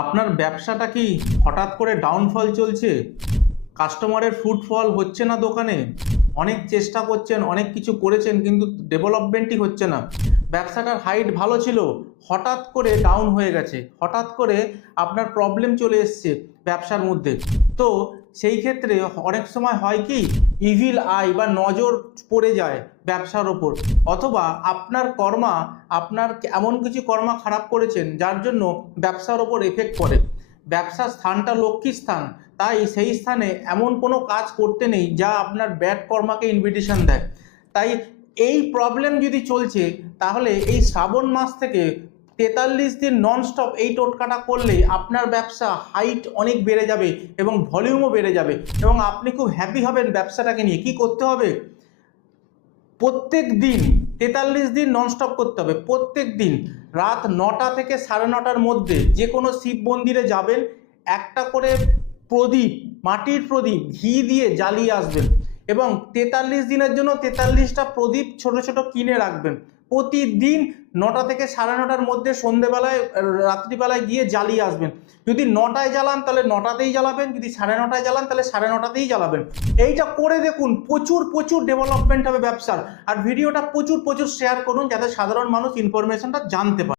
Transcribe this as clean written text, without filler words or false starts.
আপনার ব্যবসাটা কি হঠাৎ করে ডাউনফল চলছে? কাস্টমারের ফুটফল হচ্ছে না দোকানে? অনেক চেষ্টা করছেন, অনেক কিছু করেছেন কিন্তু ডেভেলপমেন্টই হচ্ছে না। ব্যবসাটার হাইট ভালো ছিল, হঠাৎ করে ডাউন হয়ে গেছে। হঠাৎ করে আপনার প্রবলেম চলে এসছে ব্যবসার মধ্যে। তো সেই ক্ষেত্রে অনেক সময় হয় কি, ইভিল আই বা নজর পড়ে যায় ব্যবসার ওপর, অথবা আপনার এমন কিছু কর্মা খারাপ করেছেন যার জন্য ব্যবসার ওপর এফেক্ট পড়ে। ব্যবসার স্থানটা লক্ষ্মী স্থান, তাই সেই স্থানে এমন কোনো কাজ করতে নেই যা আপনার ব্যাড কর্মাকে ইনভিটেশন দেয়। তাই এই প্রবলেম যদি চলছে, তাহলে এই শ্রাবণ মাস থেকে 43 দিন ননস্টপ এই টোটকাটা করলে আপনার ব্যবসা হাইট অনেক বেড়ে যাবে এবং ভলিউমও বেড়ে যাবে এবং আপনি খুব হ্যাপি হবেন ব্যবসাটাকে নিয়ে। কি করতে হবে? প্রত্যেক দিন 43 দিন ননস্টপ করতে হবে। প্রত্যেক দিন রাত 9টা থেকে 9:30টার মধ্যে যে কোনো শিব মন্দিরে যাবেন, একটা করে প্রদীপ, মাটির প্রদীপ ঘি দিয়ে জ্বালিয়ে আসবেন এবং 43 দিনের জন্য 43টা প্রদীপ ছোট ছোট কিনে রাখবেন। প্রতিদিন 9টা থেকে 9:30টার মধ্যে সন্ধেবেলায় রাত্রিবেলায় গিয়ে জ্বালিয়ে আসবেন। যদি 9টায় জ্বালান তাহলে 9টাতেই জ্বালাবেন, যদি 9:30টায় জ্বালান তাহলে 9:30তেই জ্বালাবেন। এইটা করে দেখুন, প্রচুর প্রচুর ডেভেলপমেন্ট হবে ব্যবসার। আর ভিডিওটা প্রচুর প্রচুর শেয়ার করুন যাতে সাধারণ মানুষ ইনফরমেশনটা জানতে পারে।